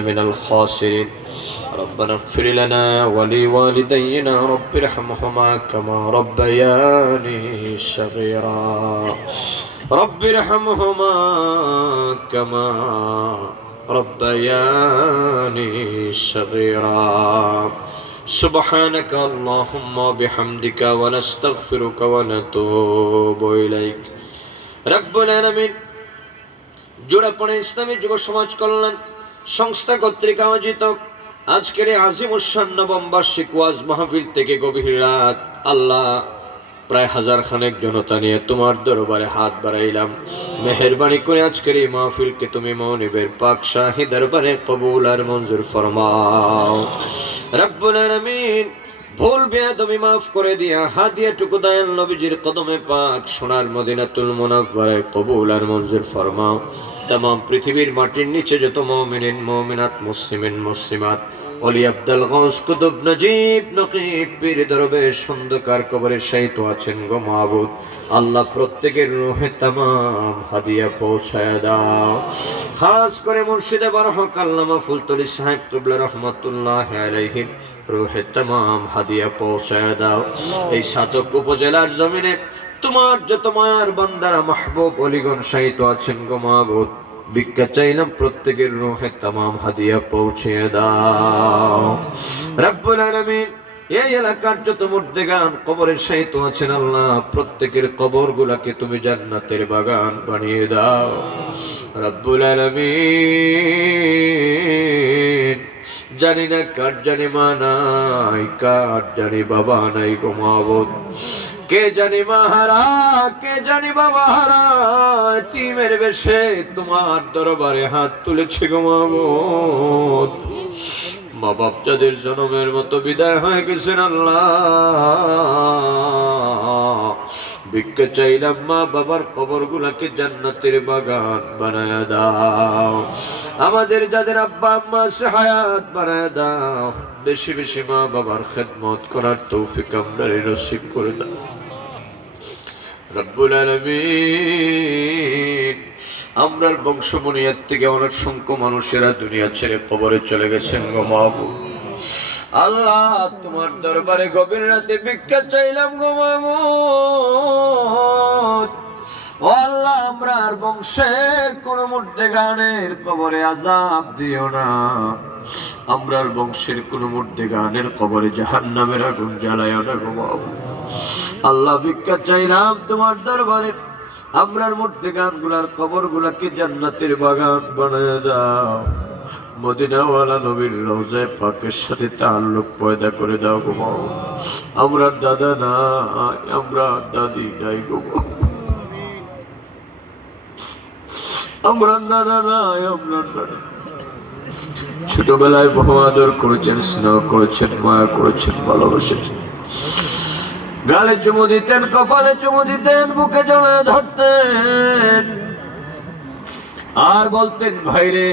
من الخاسرين ربنا اغفر لنا ولوالدينا رب ارحمهما كما ربياني صغيرا رب ارحمهما كما ربياني صغيرا سبحانك اللهم وبحمدك ونستغفرك ونتوب إليك রব্বুল আলামিন জোড়াপড়া ইসলামী যুব সমাজ কল্যাণ সংস্থা কর্তৃক আয়োজিত আজকের এই আজিমুশান নবম বার্ষিক ওয়াজ মাহফিল থেকে গভীর রাত আল্লাহ প্রায় হাজার খানেক জনতা নিয়ে তোমার দরবারে হাত বাড়াইলাম। মেহেরবানি করে আজকের এই মাহফিলকে তুমি মনিবের পাক শাহী দরবারে কবুল আর মঞ্জুর ফরমাও। রব্বুল আলামিন ভুল বেয়াদবি মাফ করে দিয়া হাদিয়াটুকু দয়াল নবীজির কদমে পাক সোনার মদিনাতুল মুনাওয়ারায় কবুল আর মঞ্জুর ফরমাও। तमाम পৃথিবীর মাটির নিচে যত মুমিনিন মুমিনাত মুসলিমিন মুসলিমাত ওলি আব্দুল গৌস কুতুব নজিব নকিব পীর দরবেশ খন্দকার কবরে শায়িত আছেন গো মাবুদ আল্লাহ প্রত্যেকের রূহে तमाम হাদিয়া পৌঁছায় দাও। খাস করে মুর্শিদে বারহক আল্লামা ফুলতলি সাহেব কিবলা রাহমাতুল্লাহি আলাইহি রূহে तमाम হাদিয়া পৌঁছায় দাও। এই সাতক উপজেলার জমিনে তোমার যত মায়ার বান্দারা মাহবুব অলিগণ শায়িত আছেন গো মাবুদ ভিক্ষা চাইলাম প্রত্যেকের রূহে तमाम হাদিয়া পৌঁছে দাও। রব্বুল আলামিন এই এলাকার যত মুর্দেগান কবরে শায়িত আছেন আল্লাহ প্রত্যেকের কবরগুলোকে তুমি জান্নাতের বাগান বানিয়ে দাও। রব্বুল আলামিন জানি না কার জানি মা নাই কার জানি বাবা নাই গো মাবুদ কে জানি মাহারা কে জানি বাবা হারা তিমের বেশে তোমার দরবারে হাত তুলেছে গো মাবুদ। মা বাপ যাদের জন্মের মতো বিদায় হয়ে গেছেন আল্লাহ ভিক্ষা চাইলাম মা বাবার কবরগুলোকে জান্নাতের বাগান বানায়া দাও। আমাদের যাদের আব্বা আম্মা আছে হায়াত বানায়া দাও। বেশি বেশি মা বাবার খেদমত করার তৌফিক আমাদের নসিব করে দাও। রব্বুল আলামিন আমরার বংশমনিয়ার থেকে অনেক সংখ্য মানুষেরা দুনিয়া ছেড়ে কবরে চলে গেছেন গো মাবুদ আল্লাহ তোমার দরবারে গভীর রাতে ভিক্ষা চাইলাম গো মাবুদ। ও আল্লাহ আমরার বংশের কোন মুর্দেগানের কবরে আযাব দিও না। আমরার বংশের কোন মুর্দেগানের কবরে জাহান্নামের আগুন জ্বালায়ও না গো মাবুদ। আল্লাহ ভিক্ষা চাইলাম তোমার দরবারে আমরার মুর্দেগানগুলার কবরগুলাকে জান্নাতের বাগান বানায় দাও। মদিনাওয়ালা নবীর রওজায়ে পাকের সাথে তাআল্লুক পয়দা করে দাও গো মাবুদ। আমরার দাদা নাই আমরা দাদি নাই গো মাবুদ। আমরার দাদা নাই আমরার দাদি ছোটবেলায় বহু আদর করেছেন স্নেহ করেছেন মায়া করেছেন ভালোবেসেছেন। গালে চুমু দিতেন কপালে চুমু দিতেন বুকে জড়ায় ধরতেন আর বলতেন ভাইরে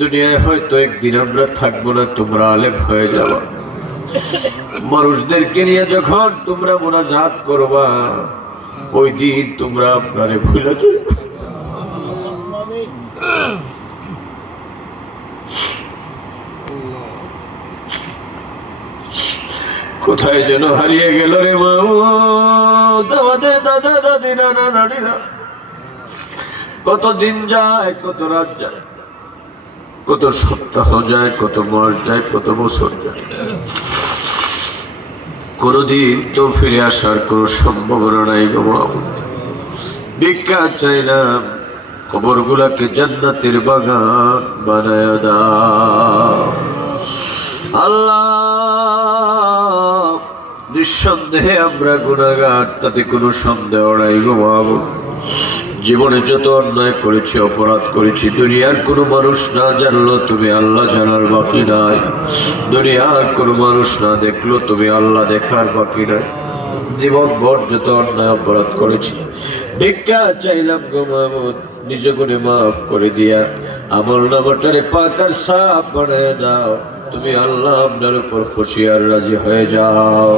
দুনিয়ায় হয়তো একদিন আমরা থাকবো না তোমরা আলেম হয়ে যাবা। মানুষদেরকে নিয়ে যখন তোমরা মুনাজাত করবা ওই দিন তোমরা আপনারে ভুলে যাবে। কোথায় যেন হারিয়ে গেল রে মাবুদ আমাদের দাদা দাদি নানা নানিরা। কত দিন যায় কত রাত যায় কত সপ্তাহ যায় কত মাস যায় কত বছর যায় কোনদিন তো ফিরে আসার কোন সম্ভাবনা নাই গো মাবুদ। ভিক্ষা চাইলাম কবরগুলাকে জান্নাতের বাগান বানায়া দাও। আল্লাহ নিঃসন্দেহে আমরা গুনাহগার তাতে কোনো সন্দেহ নাই গো মাবুদ। জীবনে যত অন্যায় করেছি অপরাধ করেছি দুনিয়ার কোনো মানুষ না জানলো তুমি আল্লাহ জানার বাকি নাই। দুনিয়ার কোনো মানুষ না দেখলো তুমি আল্লাহ দেখার বাকি নাই। জীবন ভর যত অন্যায় অপরাধ করেছি ভিক্ষা চাইলাম গো মাবুদ নিজ গুণে মাফ করে দিয়া আমল নামাটারে পাক আর সাফ বানায় দাও। তুমি আল্লাহ আপনার উপর খুশি আর রাজি হয়ে যাও।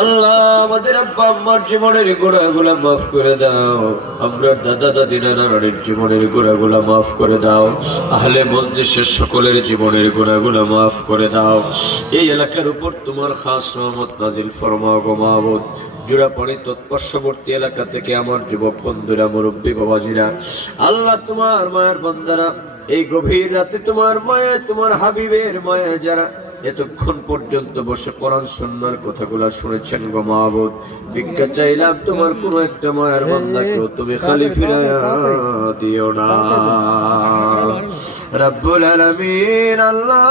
আল্লাহ আমাদের আব্বা আম্মার জীবনের গুনাহগুলো মাফ করে দাও, আমরার দাদা দাদি নানা নানির জীবনের গুনাহগুলো মাফ করে দাও, আহলে মজলিসের সকলের জীবনের গুনাহগুলো মাফ করে দাও। এই এলাকার উপর তোমার খাস রহমত নাজিল ফরমাও গো মাবুদ। জোড়াপাড়ি তৎপার্শ্ববর্তী এলাকা থেকে আমার যুবক বন্ধুরা, মুরব্বী বাবাজিরা, আল্লাহ তোমার মায়ের বান্দারা, এই গভীর রাতে তোমার মায়া, তোমার হাবিবের মায়া যারা এতক্ষণ পর্যন্ত বসে কোরআন সুন্নাহর কথাগুলো শুনেছেন গো মাবুদ, ভিক্ষা চাইলাম তোমার কোন একটা মায়ের বান্দাকে তুমি খালি ফিরাইয়া দিও না রব্বুল আলামিন। আল্লাহ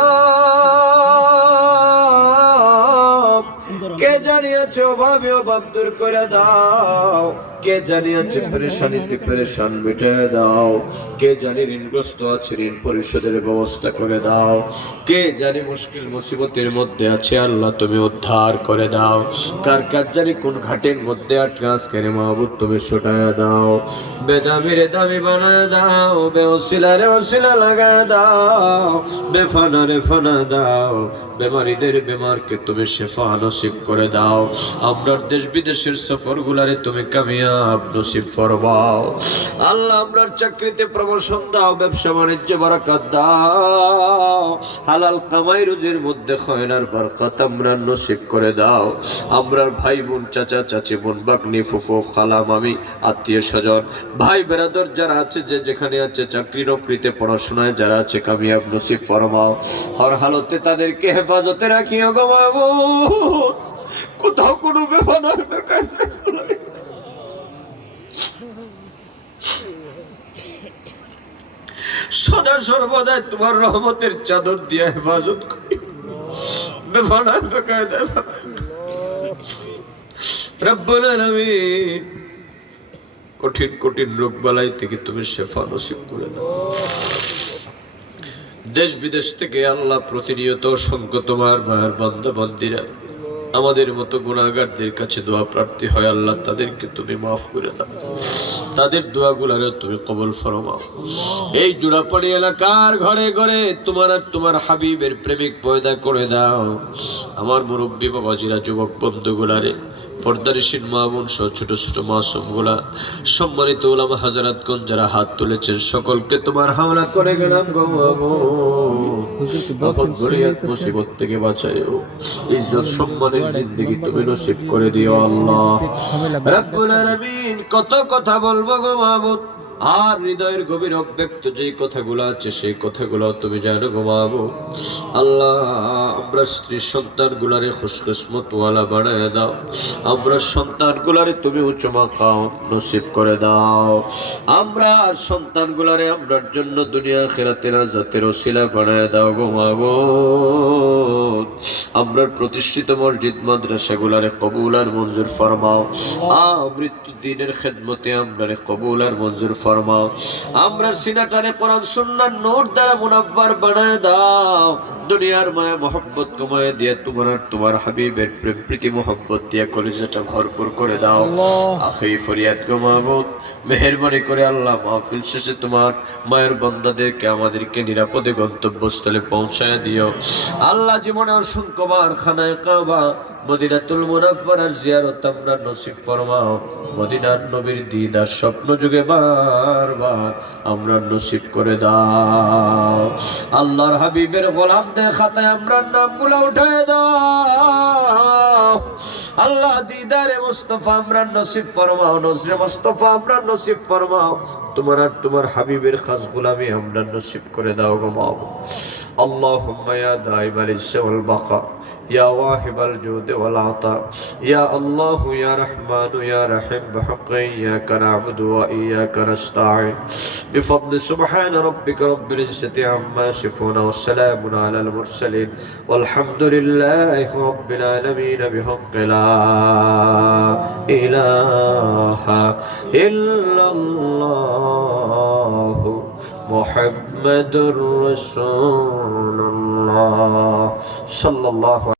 কে জানিয়েছে অভাবে অভাব দূর করে দাও, কে জানিয়েছে পেরেশানিতে পেরেশান মিটিয়ে দাও, কে জানি ঋণগ্রস্ত আছে ঋণ পরিশোধের ব্যবস্থা করে দাও, কে জানি মুশকিল মুসিবতের মধ্যে আছে আল্লাহ তুমি উদ্ধার করে দাও, কার কার জানি কোন ঘাটের মধ্যে আটকে আজকে মাহবুব তুমি ছুটায়া দাও, বেদামি রে দামি বানায় দাও, বেওসিলা রে ওসিলা লাগায় দাও, বেফানা রে ফানা দাও, বেমারিদের বেমারকে তুমি শেফা নসিব করে দাও, আমরার দেশ বিদেশের সফর গুলারে তুমি কামিয়াব নসিব ফরমাও। আল্লাহ আমরার চাকরিতে প্রমোশন দাও, ব্যবসা বাণিজ্যে বরকত দাও, হালাল কামাই রুজির মধ্যে খয়রার বরকত আমরা নসিব করে দাও। আমরার ভাই বোন, চাচা চাচি, বোন বাগনি, ফুফু খালা মামি, আত্মীয় স্বজন, ভাই বেরাদর যারা আছে, যে যেখানে আছে, চাকরি নকরিতে পড়াশোনায় যারা আছে, কামিয়াব নসিব ফরমাও। হর হালতে তাদেরকে হেফাজতে রাখিও গো মাবুদ, কোথাও কোনো বেফানার সদা সর্বদা তোমার রহমতের চাদর দিয়ে হেফাজত করি, বেফানার বেকায়দা রব্বুল আলামিন। কঠিন কঠিন রোগ বালাই থেকে তুমি শেফা নসিব করে দাও। দেশ বিদেশ থেকে আল্লাহ প্রতিনিয়ত অসংখ্য তোমার মায়ের বান্দা বান্দিরা আমাদের মতো গুনাহগারদের কাছে দোয়া প্রার্থী হয়, আল্লাহ তাদেরকে তুমি মাফ করে দাও, তাদের দোয়াগুলারে তুমি কবুল ফরমাও। এই জোড়াপাড়ি এলাকার ঘরে ঘরে তোমার আর তোমার হাবিবের প্রেমিক পয়দা করে দাও। আমার মুরব্বী বাবাজিরা, যুবক বন্ধুগুলারে, পর্দারিসীন মা বোন সহ ছোট ছোট মাসুম গুলা, সম্মানিত উলামা হাজারাতগণ যারা হাত তুলেছেন, সকলকে তোমার হাওলা করে গেলাম গো মুসিবত থেকে বাঁচাইও, ইজ্জত সম্মানের জিন্দেগি তুমি নসিব করে দিও আল্লাহ রাব্বুল আলামিন। কত কথা বলবো গো মাবুদ, আর হৃদয়ের গভীর অব্যক্ত যে কথাগুলো আছে সেই কথাগুলো তুমি জানো গো মাবুদ। আল্লাহ আমরা স্ত্রী সন্তান গুলারে খুশকিসমত ওয়ালা বানায় দাও, আমরা সন্তান গুলারে তুমি উচ্চ মাকাম নসিব করে দাও, আমরা সন্তান গুলারে আমরার জন্য দুনিয়া আখিরাতে নাজাতের ওসিলা বানায় দাও গো মাবুদ। আমরা প্রতিষ্ঠিত মসজিদ মাদ্রাসা গুলারে কবুল আর মঞ্জুর ফরমাও, মৃত্যু দিনের খেদমতে আমরা কবুল আর মঞ্জুর ফরমাও, আমরা সিনাটারে কোরআন সুন্নাহর নূর দ্বারা মুনাব্বার বানায় দাও, দুনিয়ার মায়া মোহাব্বত কমায় দিয়ে তোমার আর তোমার হাবিবের প্রেম প্রীতি মোহাব্বত দিয়ে কলিজাটা ভরপুর করে দাও। আখিরি ফরিয়াদ গো মাবুদ, মেহেরবানি করে আল্লাহ মাহফিল শেষে তোমার মায়ের বান্দাদেরকে আমাদেরকে নিরাপদে গন্তব্যস্থলে পৌঁছায় দিও। আল্লাহ জীবনে অসংখ্যবার খানায়ে কাবা, মদিনাতুল মুনাওয়ারার জিয়ারত আমরা নসিব ফরমাও, মদিনার নবীর দিদার স্বপ্ন যুগে বারবার আমরা নসিব করে দাও। আল্লাহর হাবিবের গোলামদের খাতায় আমরা নামগুলো উঠায় দাও। আল্লাহ দিদারে মুস্তাফা আমরা নসিব ফরমাও, নজরে মুস্তাফা আমরা নসিব ফরমাও, তোমার আর তোমার হাবিবের খাস গোলামি আমরা নসিব করে দাও গো মাওলা। اللهم يا دائم العز والبقاء يا واهب الجود والعطاء يا الله يا رحمن يا رحيم بحق إياك نعبد وإياك نستعين بفضل سبحان ربك رب العزة عما يصفون والسلام على المرسلين والحمد لله رب العالمين بحق لا إله إلا الله محمد رسول الله صلى الله